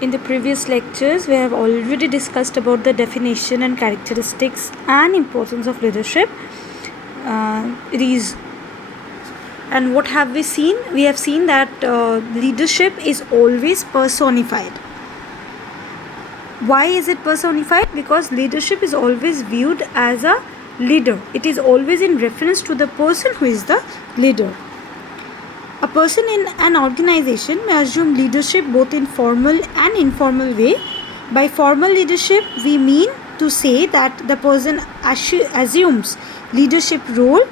In the previous lectures, we have already discussed about the definition and characteristics and importance of leadership. And what have we seen? We have seen that leadership is always personified. Why is it personified? Because leadership is always viewed as a leader. It is always in reference to the person who is the leader. A person in an organization may assume leadership both in formal and informal way. By formal leadership, we mean to say that the person assumes leadership role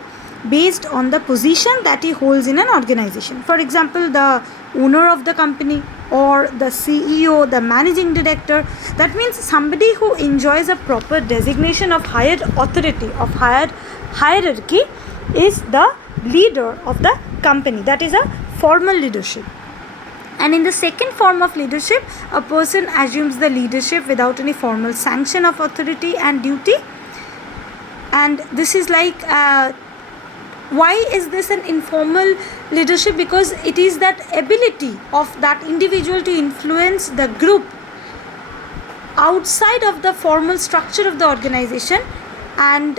based on the position that he holds in an organization. For example, the owner of the company or the CEO, the managing director. That means somebody who enjoys a proper designation of higher authority, of higher hierarchy, is the leader of the company. That is a formal leadership. And in the second form of leadership, a person assumes the leadership without any formal sanction of authority and duty. And this is like why is this an informal leadership? Because it is that ability of that individual to influence the group outside of the formal structure of the organization, and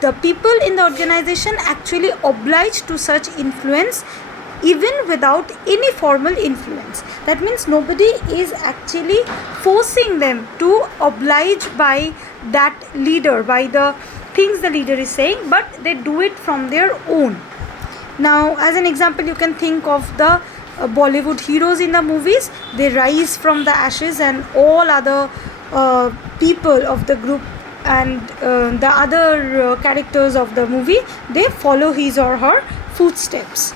the people in the organization actually obliged to such influence even without any formal influence. That means nobody is actually forcing them to oblige by that leader, by the things the leader is saying, but they do it from their own. Now, as an example, you can think of the Bollywood heroes in the movies. They rise from the ashes, and all other people of the group and the other characters of the movie, they follow his or her footsteps.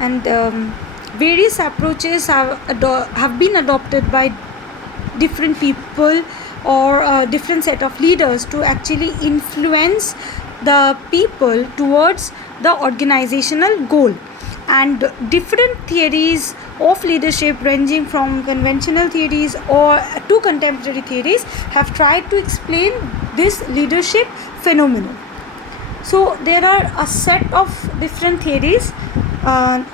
And various approaches have been adopted by different people or a different set of leaders to actually influence the people towards the organizational goal. And different theories of leadership, ranging from conventional theories or to contemporary theories, have tried to explain this leadership phenomenon. So there are a set of different theories.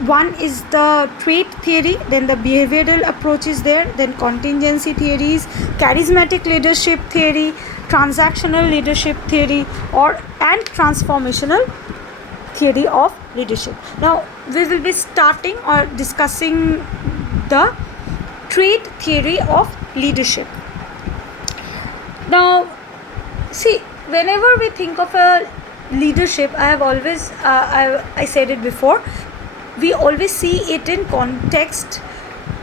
One is the trait theory, then the behavioral approach is there, then contingency theories, charismatic leadership theory, transactional leadership theory, and transformational theory of leadership. Now we will be starting or discussing the trait theory of leadership. Now see, whenever we think of a leadership, I have always I said it before, we always see it in context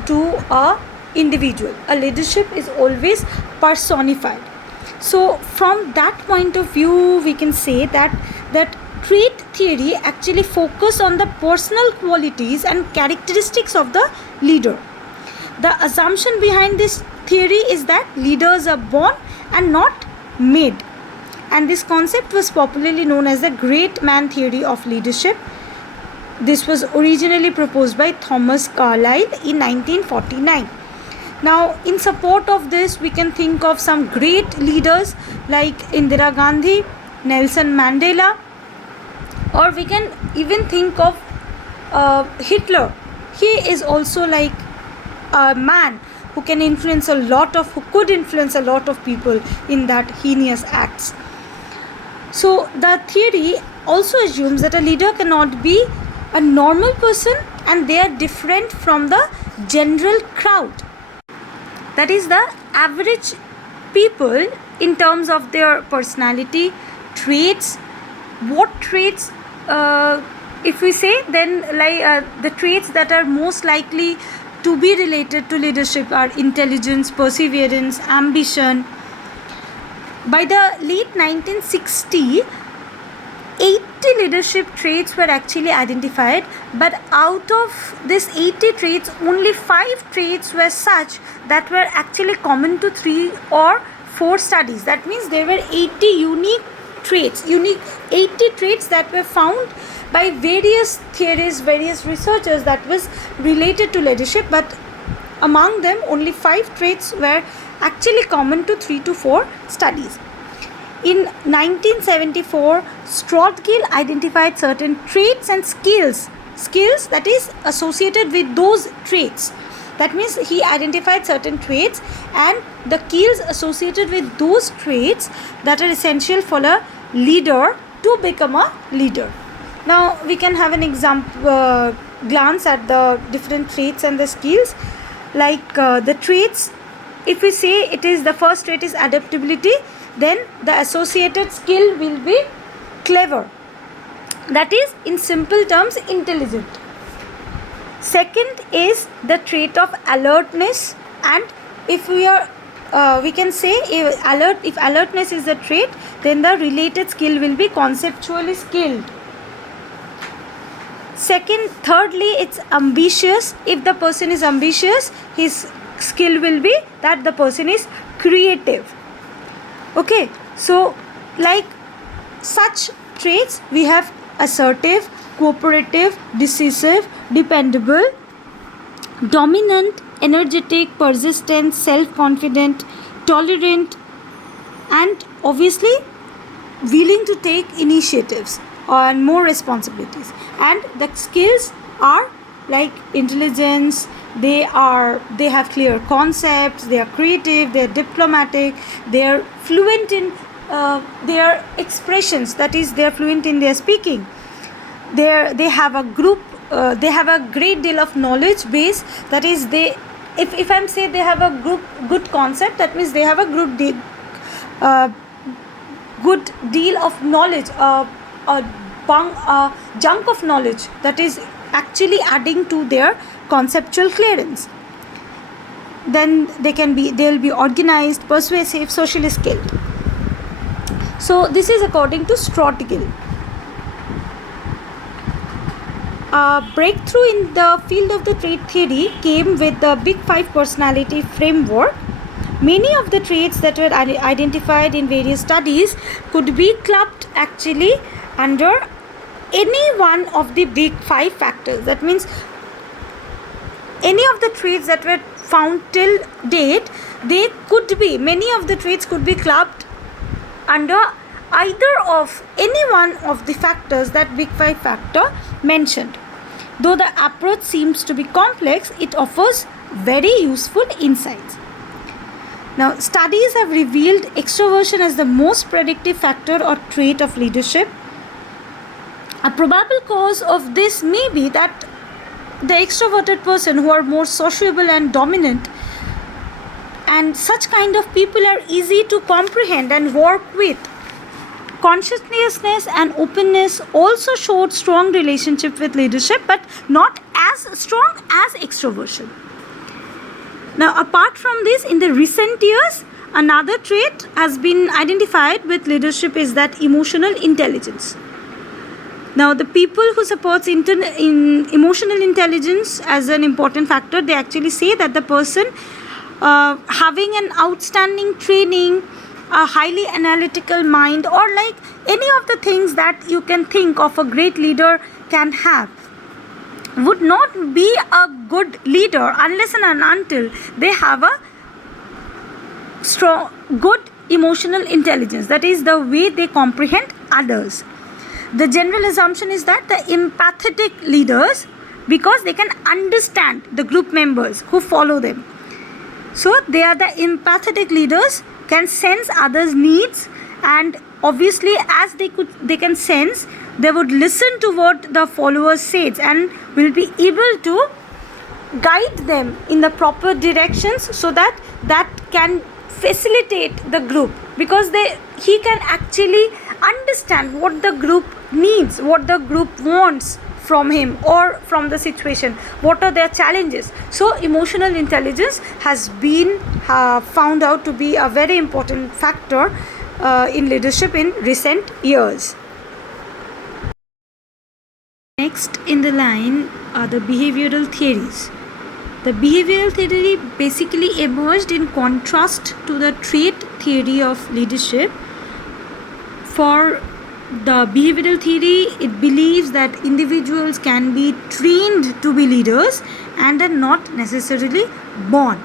to a individual. A leadership is always personified. So from that point of view, we can say that trait theory actually focus on the personal qualities and characteristics of the leader. The assumption behind this theory is that leaders are born and not made. And this concept was popularly known as the great man theory of leadership. This was originally proposed by Thomas Carlyle in 1949. Now, in support of this, we can think of some great leaders like Indira Gandhi, Nelson Mandela, or we can even think of Hitler. He is also like a man who could influence a lot of people in that heinous acts. So the theory also assumes that a leader cannot be a normal person and they are different from the general crowd. That is the average people in terms of their personality, traits. What traits, if we say, then the traits that are most likely to be related to leadership are intelligence, perseverance, ambition. By the late 1960s, 80 leadership traits were actually identified, but out of these 80 traits, only 5 traits were such that were actually common to 3 or 4 studies. That means there were 80 unique traits that were found by various theories, various researchers that was related to leadership, but among them only 5 traits were actually common to 3 to 4 studies. In 1974, Stroudgill identified certain traits and skills that is associated with those traits. That means he identified certain traits and the skills associated with those traits that are essential for a leader to become a leader. Now we can have an example glance at the different traits and the skills. Like the traits, if we say it is the first trait is adaptability, then the associated skill will be clever. That is, in simple terms, intelligent. Second is the trait of alertness, and if we can say if alertness is the trait, then the related skill will be conceptually skilled. Thirdly, it's ambitious. If the person is ambitious, his skill will be that the person is creative. Okay, so like such traits we have assertive, cooperative, decisive, dependable, dominant, energetic, persistent, self-confident, tolerant, and obviously willing to take initiatives and more responsibilities. And the skills are like intelligence, they have clear concepts, they are creative, they are diplomatic, they are fluent in their expressions, that is they are fluent in their speaking, they have a group, they have a great deal of knowledge base, that is they, if I'm say they have a good concept, that means they have a good deal of knowledge, a chunk of knowledge that is actually adding to their conceptual clearance. Then they'll be organized, persuasive, socially skilled. So this is according to Strotgill. A breakthrough in the field of the trait theory came with the Big Five personality framework. Many of the traits that were identified in various studies could be clubbed actually under any one of the Big Five factors. That means any of the traits that were found till date, many of the traits could be clubbed under either of any one of the factors that Big Five factor mentioned. Though the approach seems to be complex, it offers very useful insights. Now, studies have revealed extroversion as the most predictive factor or trait of leadership. A probable cause of this may be that the extroverted person who are more sociable and dominant, and such kind of people are easy to comprehend and work with. Conscientiousness and openness also showed strong relationship with leadership, but not as strong as extroversion. Now, apart from this, in the recent years, another trait has been identified with leadership is that emotional intelligence. Now, the people who supports in emotional intelligence as an important factor, they actually say that the person having an outstanding training, a highly analytical mind, or like any of the things that you can think of a great leader can have, would not be a good leader unless and until they have a strong, good emotional intelligence. That is the way they comprehend others. The general assumption is that the empathetic leaders, because they can understand the group members who follow them, so they are the empathetic leaders, can sense others' needs, and obviously as they can sense, they would listen to what the followers says and will be able to guide them in the proper directions, so that can facilitate the group, because he can actually understand what the group needs, what the group wants from him or from the situation, what are their challenges. So emotional intelligence has been found out to be a very important factor in leadership in recent years. Next in the line are the behavioral theories. The behavioral theory basically emerged in contrast to the trait theory of leadership. For the behavioral theory, it believes that individuals can be trained to be leaders and are not necessarily born.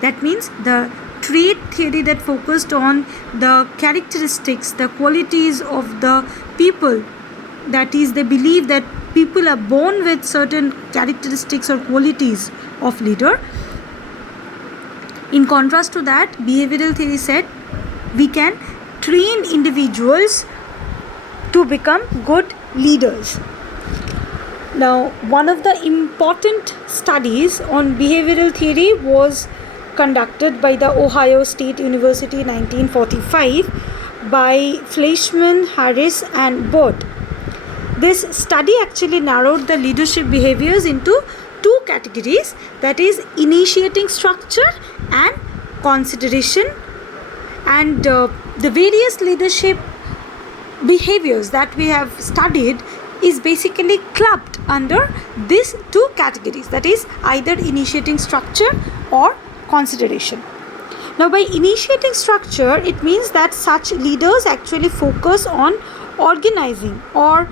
That means the trait theory that focused on the characteristics, the qualities of the people, that is, they believe that people are born with certain characteristics or qualities of leader. In contrast to that, behavioral theory said we can train individuals to become good leaders. Now, one of the important studies on behavioral theory was conducted by the Ohio State University in 1945 by Fleischman, Harris and Burt. This study actually narrowed the leadership behaviors into two categories, that is initiating structure and consideration, and the various leadership behaviors that we have studied is basically clubbed under these two categories, that is either initiating structure or consideration. Now, by initiating structure, it means that such leaders actually focus on organizing, or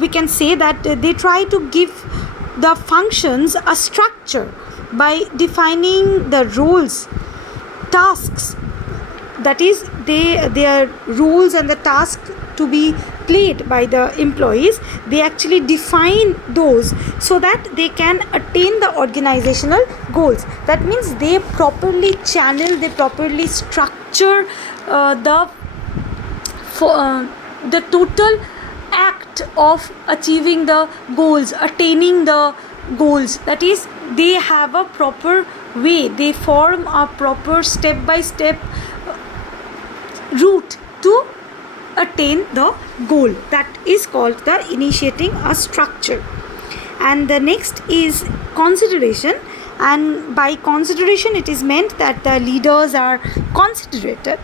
we can say that they try to give the functions a structure by defining the roles, tasks, that is their roles and the task to be played by the employees. They actually define those so that they can attain the organizational goals. That means they properly channel, they properly structure the total act of achieving the goals, attaining the goals. That is, they have a proper way, they form a proper step-by-step route to attain the goal. That is called the initiating a structure. And the next is consideration, and by consideration it is meant that the leaders are considerate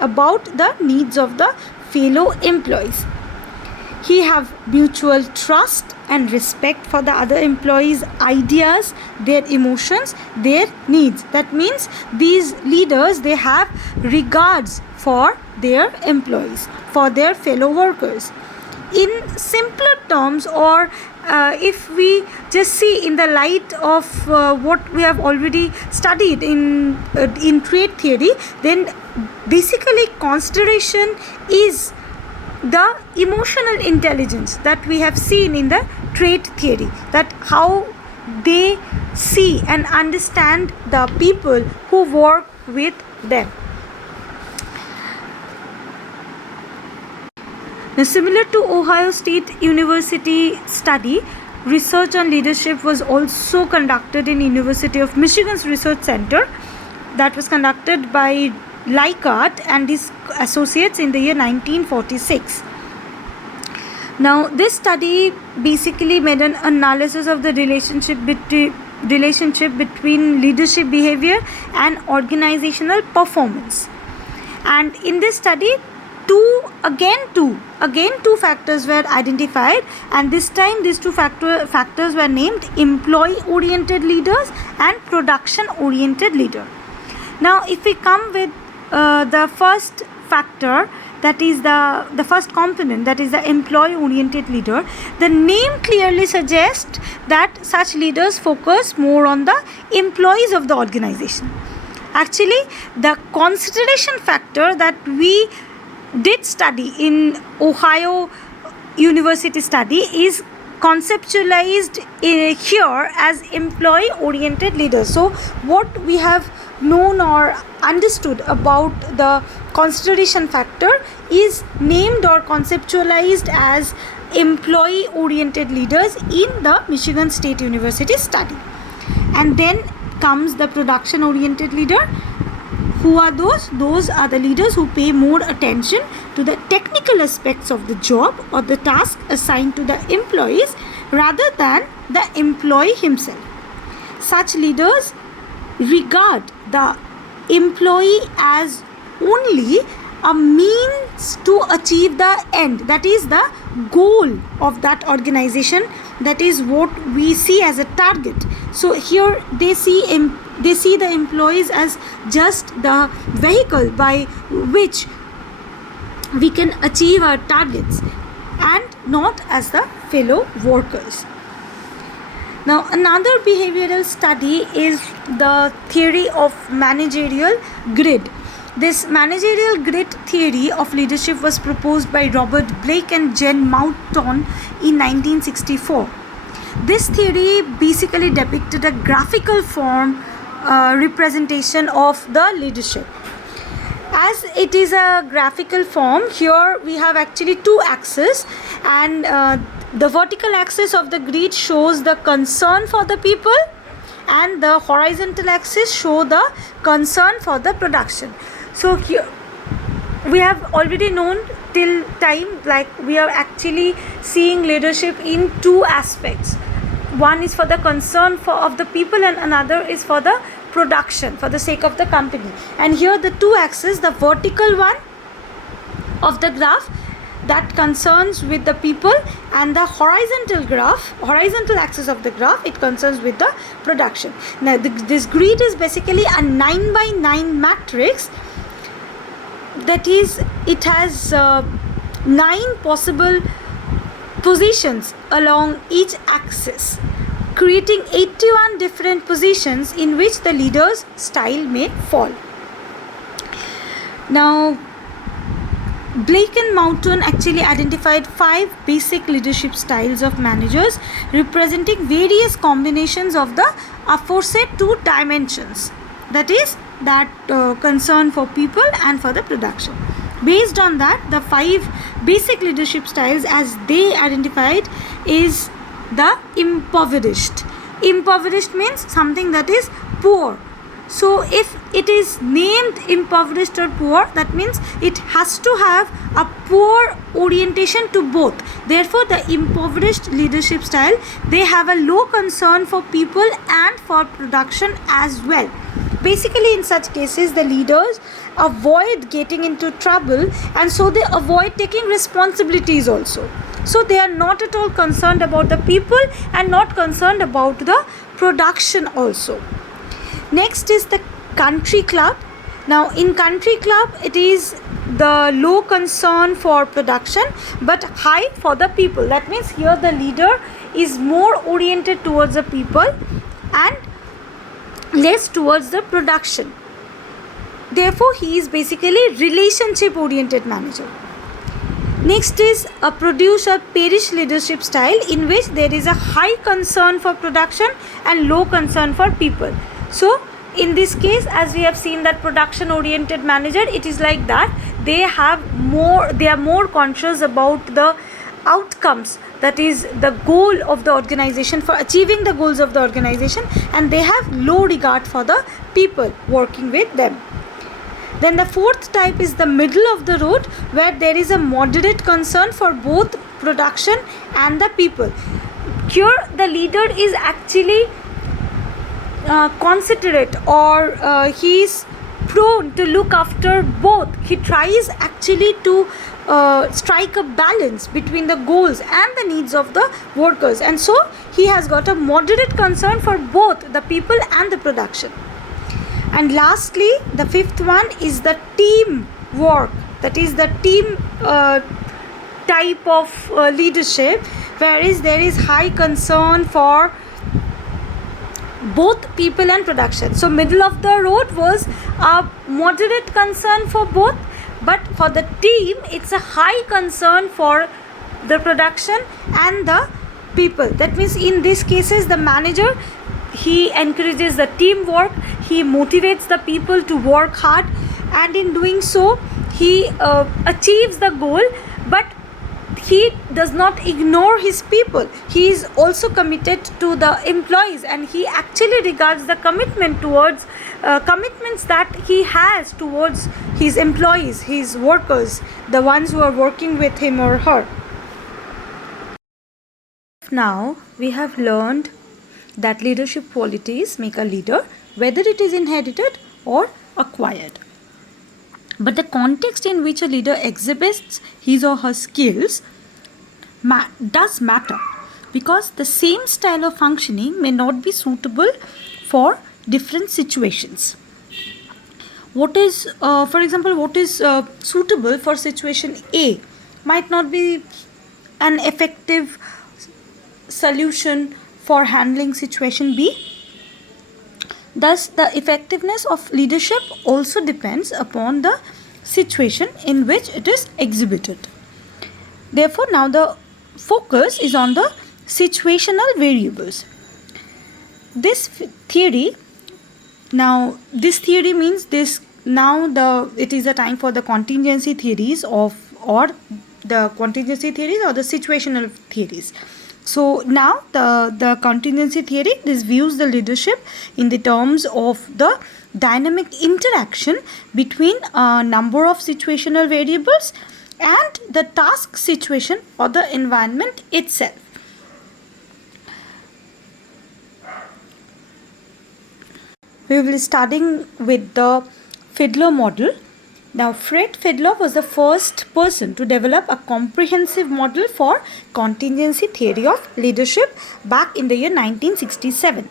about the needs of the fellow employees. He have mutual trust and respect for the other employees' ideas, their emotions, their needs. That means these leaders, they have regards for their employees, for their fellow workers. In simpler terms, or if we just see in the light of what we have already studied in trait theory, then basically consideration is the emotional intelligence that we have seen in the trait theory, that how they see and understand the people who work with them. Now, similar to Ohio State University study, research on leadership was also conducted in University of Michigan's Research Center, that was conducted by Leichhardt and his associates in the year 1946. Now, this study basically made an analysis of the relationship between leadership behavior and organizational performance. And in this study, two factors were identified, and this time these two factors were named employee oriented leaders and production oriented leader. Now, if we come with the first factor, that is the first component, that is the employee oriented leader, the name clearly suggests that such leaders focus more on the employees of the organization. Actually, the consideration factor that we did study in Ohio University study is conceptualized here as employee oriented leaders. So what we have known or understood about the consideration factor is named or conceptualized as employee oriented leaders in the Michigan State University study. And then comes the production oriented leader. Who are those? Those are the leaders who pay more attention to the technical aspects of the job or the task assigned to the employees rather than the employee himself. Such leaders regard the employee as only a means to achieve the end, that is the goal of that organization. That is what we see as a target. So here they see the employees as just the vehicle by which we can achieve our targets, and not as the fellow workers. Now, another behavioral study is the theory of managerial grid. This managerial grid theory of leadership was proposed by Robert Blake and Jen Mouton in 1964. This theory basically depicted a graphical form representation of the leadership. As it is a graphical form, here we have actually two axes, and the vertical axis of the grid shows the concern for the people, and the horizontal axis show the concern for the production. So here we have already known till time, like we are actually seeing leadership in two aspects. One is for the concern of the people, and another is for the production, for the sake of the company. And here the two axes, the vertical one of the graph that concerns with the people, and the horizontal axis of the graph, it concerns with the production. Now this grid is basically a 9 by 9 matrix. That is, it has 9 possible positions along each axis, creating 81 different positions in which the leader's style may fall. Now, Blake and Mouton actually identified 5 basic leadership styles of managers, representing various combinations of the aforesaid 2 dimensions, that is, that concern for people and for the production. Based on that, the 5 basic leadership styles as they identified is the impoverished. Impoverished means something that is poor. So if it is named impoverished or poor, that means it has to have a poor orientation to both. Therefore, the impoverished leadership style, they have a low concern for people and for production as well. Basically, in such cases, the leaders avoid getting into trouble, and so they avoid taking responsibilities also. So they are not at all concerned about the people and not concerned about the production also. Next is the country club. Now in country club, it is the low concern for production but high for the people. That means here the leader is more oriented towards the people and less towards the production. Therefore, he is basically relationship oriented manager. Next is a produce or perish leadership style, in which there is a high concern for production and low concern for people. So in this case, as we have seen that production oriented manager, it is like that they are more conscious about the outcomes, that is the goal of the organization, for achieving the goals of the organization, and they have low regard for the people working with them. Then the fourth type is the middle of the road, where there is a moderate concern for both production and the people. Here the leader is actually considerate, or he is prone to look after both. He tries actually to strike a balance between the goals and the needs of the workers, and so he has got a moderate concern for both the people and the production. And lastly, the fifth one is the team work, that is the team type of leadership, whereas there is high concern for both people and production. So middle of the road was a moderate concern for both, but for the team it's a high concern for the production and the people. That means in these cases the manager, he encourages the teamwork, he motivates the people to work hard, and in doing so he achieves the goal, but he does not ignore his people. He is also committed to the employees, and he actually regards the commitment towards commitments that he has towards his employees, his workers, the ones who are working with him or her. Now we have learned that leadership qualities make a leader, whether it is inherited or acquired. But the context in which a leader exhibits his or her skills does matter, because the same style of functioning may not be suitable for different situations. What is, for example, what is suitable for situation A might not be an effective solution for handling situation B. Thus, the effectiveness of leadership also depends upon the situation in which it is exhibited. Therefore, now the focus is on the situational variables. This theory Now this theory means this now it is a time for the contingency theories or the contingency theories or the situational theories. So now the contingency theory, this views the leadership in the terms of the dynamic interaction between a number of situational variables and the task situation or the environment itself. We will be starting with the Fiedler model. Now, Fiedler was the first person to develop a comprehensive model for contingency theory of leadership back in the year 1967.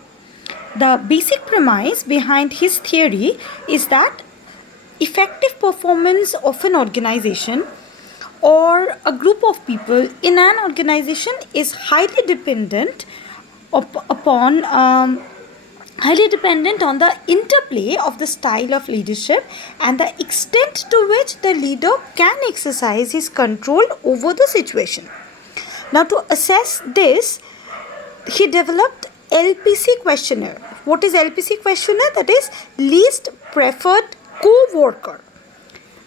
The basic premise behind his theory is that effective performance of an organization or a group of people in an organization is highly dependent on the interplay of the style of leadership and the extent to which the leader can exercise his control over the situation. Now, to assess this, he developed LPC questionnaire. What is LPC questionnaire? That is least preferred co-worker.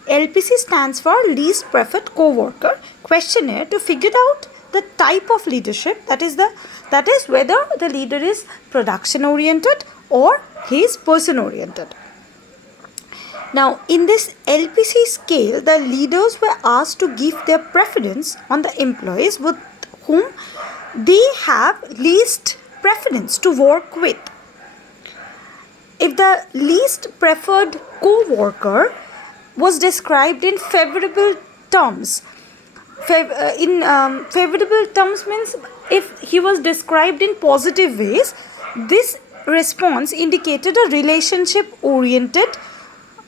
LPC stands for least preferred co-worker questionnaire to figure out the type of leadership, that is whether the leader is production oriented or he is person oriented. Now, in this LPC scale, the leaders were asked to give their preference on the employees with whom they have least preference to work with. If the least preferred co-worker was described in favorable terms, favorable terms means if he was described in positive ways, this response indicated a relationship oriented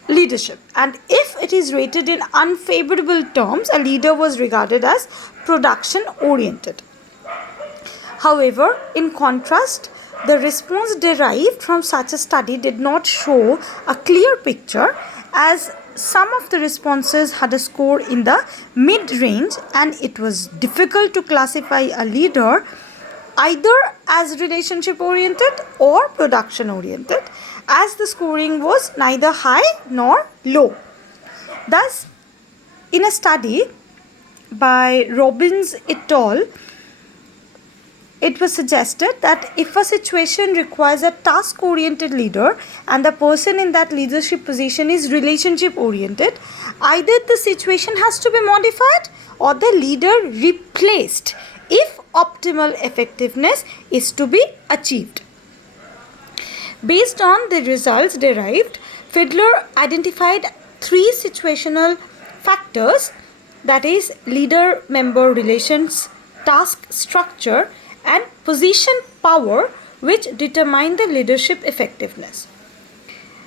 leadership, and if it is rated in unfavorable terms, a leader was regarded as production oriented. However, in contrast, the response derived from such a study did not show a clear picture, as some of the responses had a score in the mid-range, and it was difficult to classify a leader either as relationship oriented or production oriented, as the scoring was neither high nor low. Thus, in a study by Robbins et al., it was suggested that if a situation requires a task-oriented leader and the person in that leadership position is relationship-oriented, either the situation has to be modified or the leader replaced if optimal effectiveness is to be achieved. Based on the results derived, Fiedler identified 3 situational factors, that is leader-member relations, task structure, and position power, which determine the leadership effectiveness.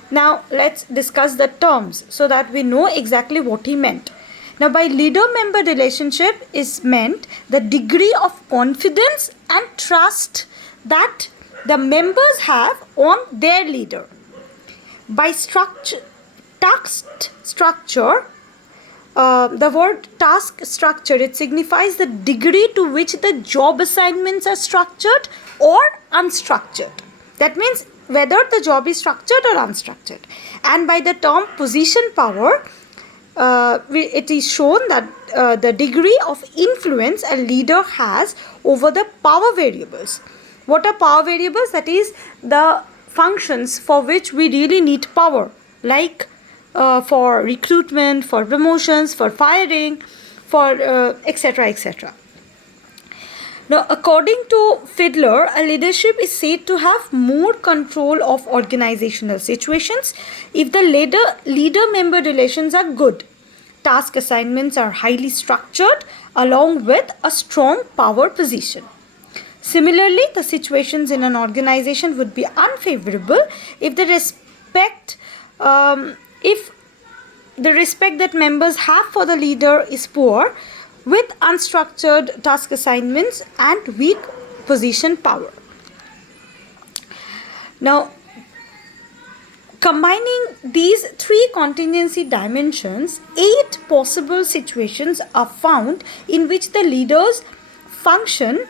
Now let's discuss the terms so that we know exactly what he meant. Now, by leader-member relationship is meant the degree of confidence and trust that the members have on their leader. By task structure, the word task structure, it signifies the degree to which the job assignments are structured or unstructured. That means whether the job is structured or unstructured. And by the term position power, it is shown that the degree of influence a leader has over the power variables. What are power variables? That is the functions for which we really need power, like for recruitment, for promotions, for firing, for etc. etc. Now, according to Fiedler, a leadership is said to have more control of organizational situations if the leader-member relations are good, task assignments are highly structured, along with a strong power position. Similarly, the situations in an organization would be unfavorable if the respect that members have for the leader is poor, with unstructured task assignments and weak position power. Now, combining these 3 contingency dimensions, 8 possible situations are found in which the leaders function,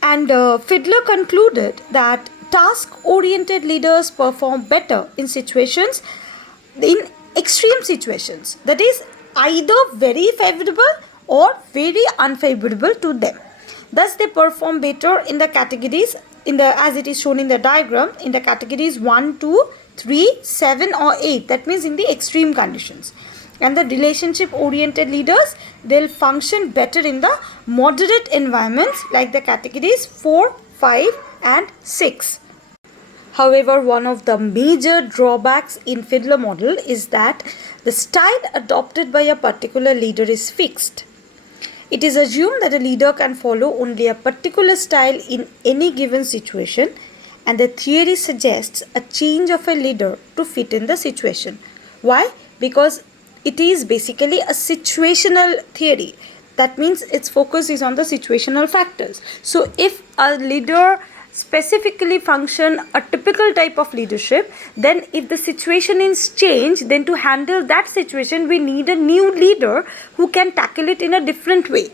and Fiedler concluded that task-oriented leaders perform better in extreme situations, that is either very favorable or very unfavorable to them. Thus they perform better in the categories as it is shown in the diagram, in the categories 1, 2, 3, 7 or 8, that means in the extreme conditions. And the relationship oriented leaders, they'll function better in the moderate environments like the categories 4, 5 and 6. However, one of the major drawbacks in Fiedler model is that the style adopted by a particular leader is fixed. It is assumed that a leader can follow only a particular style in any given situation, and the theory suggests a change of a leader to fit in the situation. Why? Because it is basically a situational theory. That means its focus is on the situational factors. So if a leader specifically function a typical type of leadership, then if the situation is changed, then to handle that situation we need a new leader who can tackle it in a different way.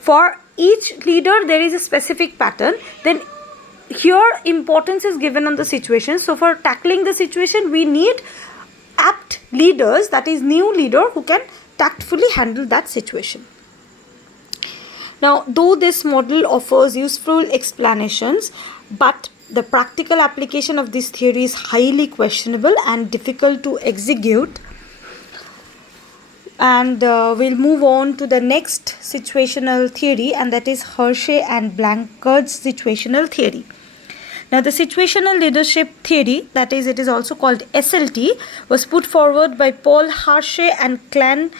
For each leader there is a specific pattern, then here importance is given on the situation. So for tackling the situation we need apt leaders, that is new leader who can tactfully handle that situation. Now, though this model offers useful explanations, but the practical application of this theory is highly questionable and difficult to execute. And we'll move on to the next situational theory, and that is Hershey and Blanchard's situational theory. Now, the situational leadership theory, that is, it is also called SLT, was put forward by Paul Hershey and Kane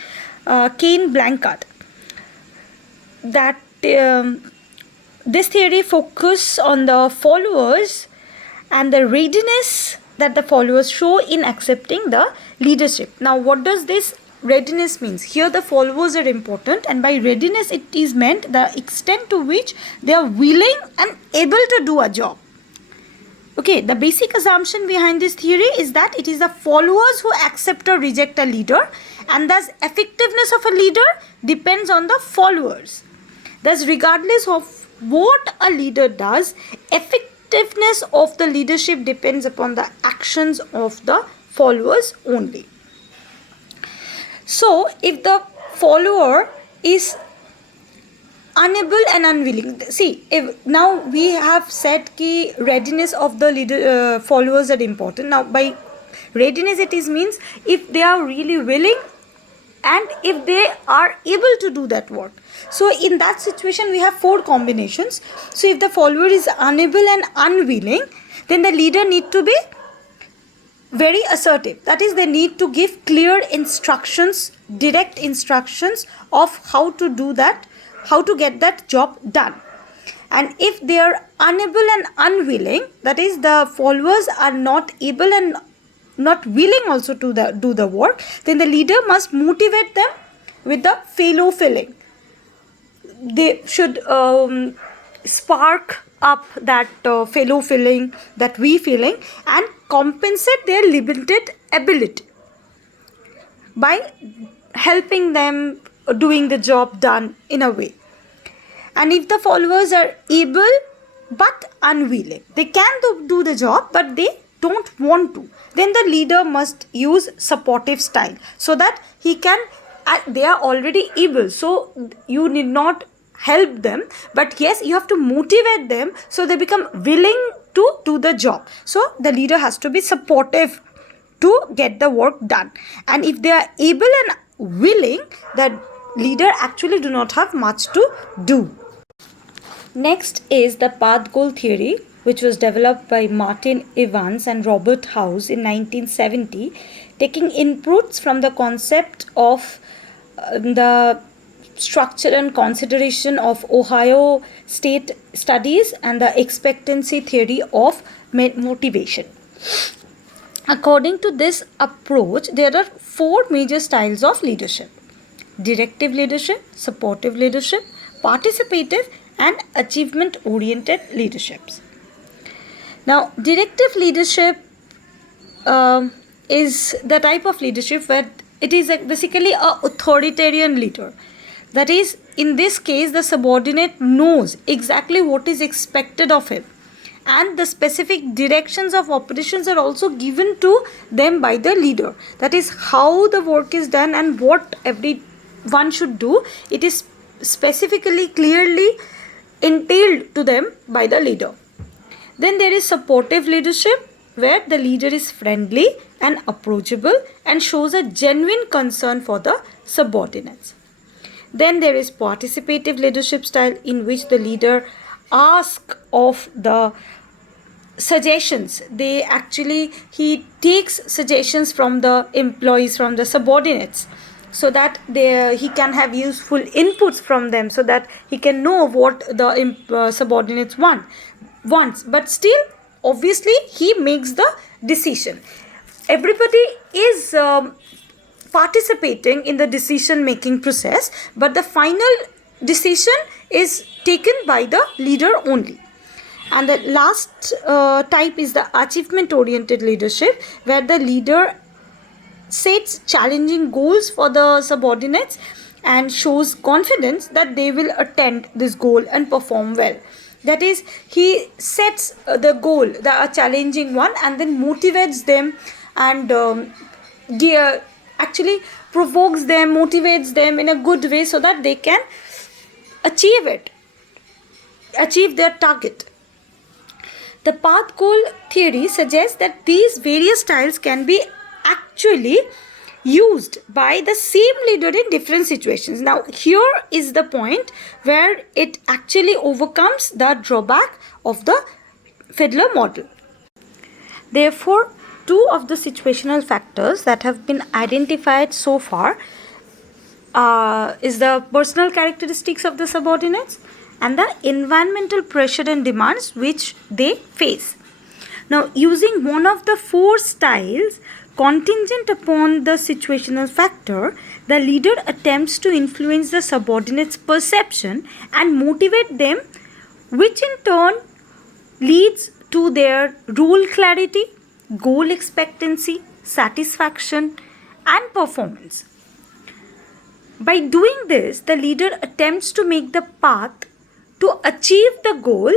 Blanchard. That this theory focuses on the followers and the readiness that the followers show in accepting the leadership. Now, what does this readiness means? Here the followers are important, and by readiness it is meant the extent to which they are willing and able to do a job. Okay, the basic assumption behind this theory is that it is the followers who accept or reject a leader, and thus effectiveness of a leader depends on the followers. Thus, regardless of what a leader does, effectiveness of the leadership depends upon the actions of the followers only. So, if the follower is unable and unwilling, see, if now we have said ki readiness of the leader followers are important. Now, by readiness it is means if they are really willing and if they are able to do that work. So in that situation we have 4 combinations. So if the follower is unable and unwilling, then the leader need to be very assertive. That is, they need to give clear instructions, direct instructions of how to do that, how to get that job done. And if they are unable and unwilling, that is, the followers are not able and not willing also to do the work, then the leader must motivate them with the fellow feeling. They should spark up that fellow feeling, that we feeling, and compensate their limited ability by helping them doing the job done in a way. And if the followers are able but unwilling, they can do the job but they don't want to, then the leader must use supportive style so that he can, they are already able, so you need not help them, but yes, you have to motivate them so they become willing to do the job. So the leader has to be supportive to get the work done. And if they are able and willing, the leader actually do not have much to do. Next is the path goal theory, which was developed by Martin Evans and Robert House in 1970, taking inputs from the concept of the structure and consideration of Ohio State studies and the expectancy theory of motivation. According to this approach, there are 4 major styles of leadership: directive leadership, supportive leadership, participative, and achievement-oriented leaderships. Now, directive leadership is the type of leadership where it is basically an authoritarian leader. That is, in this case, the subordinate knows exactly what is expected of him and the specific directions of operations are also given to them by the leader. That is how the work is done and what everyone should do. It is specifically clearly entailed to them by the leader. Then there is supportive leadership, where the leader is friendly and approachable and shows a genuine concern for the subordinates. Then there is participative leadership style, in which the leader asks of the suggestions. He takes suggestions from the employees, from the subordinates, so that he can have useful inputs from them, so that he can know what the subordinates wants. But still, obviously, he makes the decision. Everybody is participating in the decision making process, but the final decision is taken by the leader only. And the last type is the achievement oriented leadership, where the leader sets challenging goals for the subordinates and shows confidence that they will attain this goal and perform well. That is, he sets the goal, the challenging one, and then motivates them and actually provokes them, motivates them in a good way, so that they can achieve their target. The path goal theory suggests that these various styles can be actually used by the same leader in different situations. Now, here is the point where it actually overcomes the drawback of the Fiedler model. Therefore, two of the situational factors that have been identified so far is the personal characteristics of the subordinates and the environmental pressure and demands which they face. Now, using one of the four styles contingent upon the situational factor, the leader attempts to influence the subordinates' perception and motivate them, which in turn leads to their role clarity, goal expectancy, satisfaction, and performance. By doing this, the leader attempts to make the path to achieve the goal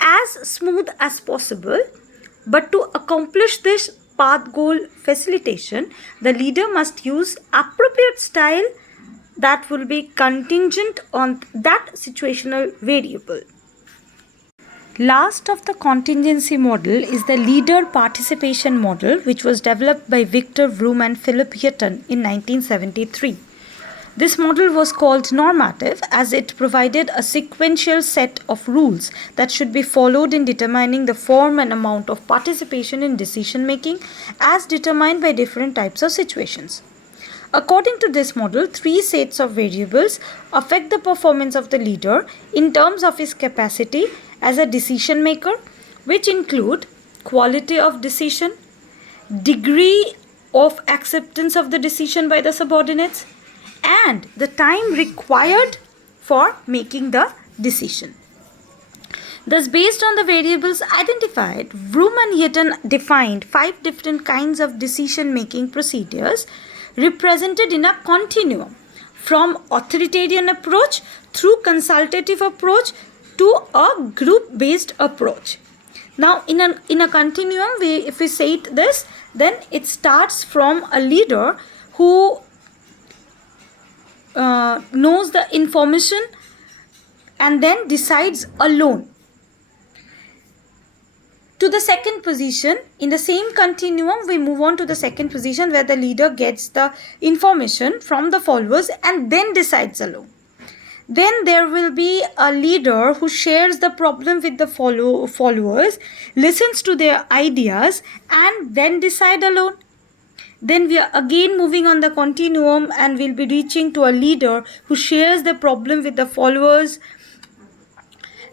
as smooth as possible. But to accomplish this path goal facilitation, the leader must use appropriate style that will be contingent on that situational variable. Last of the contingency model is the leader participation model, which was developed by Victor Vroom and Philip Mouton in 1973. This model was called normative as it provided a sequential set of rules that should be followed in determining the form and amount of participation in decision making as determined by different types of situations. According to this model, three sets of variables affect the performance of the leader in terms of his capacity as a decision maker, which include quality of decision, degree of acceptance of the decision by the subordinates, and the time required for making the decision. Thus, based on the variables identified, Vroom and Mouton defined 5 different kinds of decision-making procedures represented in a continuum, from authoritarian approach through consultative approach to a group-based approach. Now, in a continuum, if we say this, then it starts from a leader who knows the information and then decides alone. To the second position, in the same continuum, we move on to the second position where the leader gets the information from the followers and then decides alone. Then there will be a leader who shares the problem with the followers, listens to their ideas and then decide alone. Then we are again moving on the continuum and we'll be reaching to a leader who shares the problem with the followers,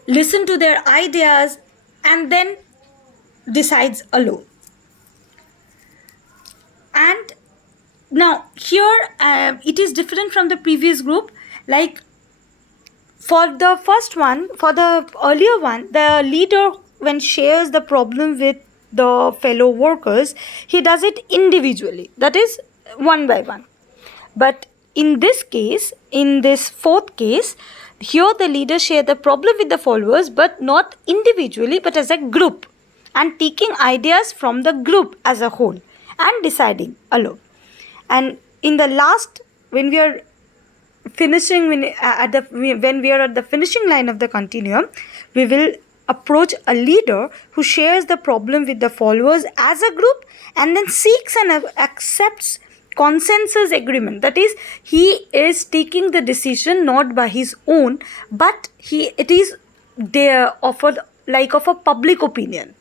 listen to their ideas and then decides alone. And now here it is different from the previous group. Like for the first one, for the earlier one, the leader when shares the problem with the fellow workers, he does it individually, that is one by one. But in this case, in this fourth case, Here the leaders share the problem with the followers, but not individually, but as a group, and taking ideas from the group as a whole and deciding alone. And in the last, when we are finishing, when we are at the finishing line of the continuum, we will approach a leader who shares the problem with the followers as a group and then seeks and accepts consensus agreement. That is, he is taking the decision not by his own, but it is there offered like of a public opinion.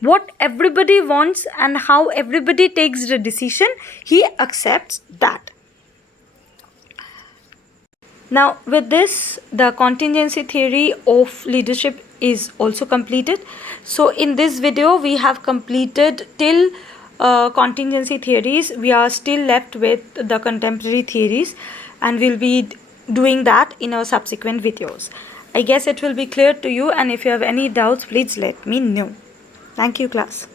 What everybody wants and how everybody takes the decision, he accepts that. Now, with this, the contingency theory of leadership is also completed. So, in this video, we have completed till contingency theories. We are still left with the contemporary theories, and we'll be doing that in our subsequent videos. I guess it will be clear to you, and if you have any doubts, please let me know. Thank you, class.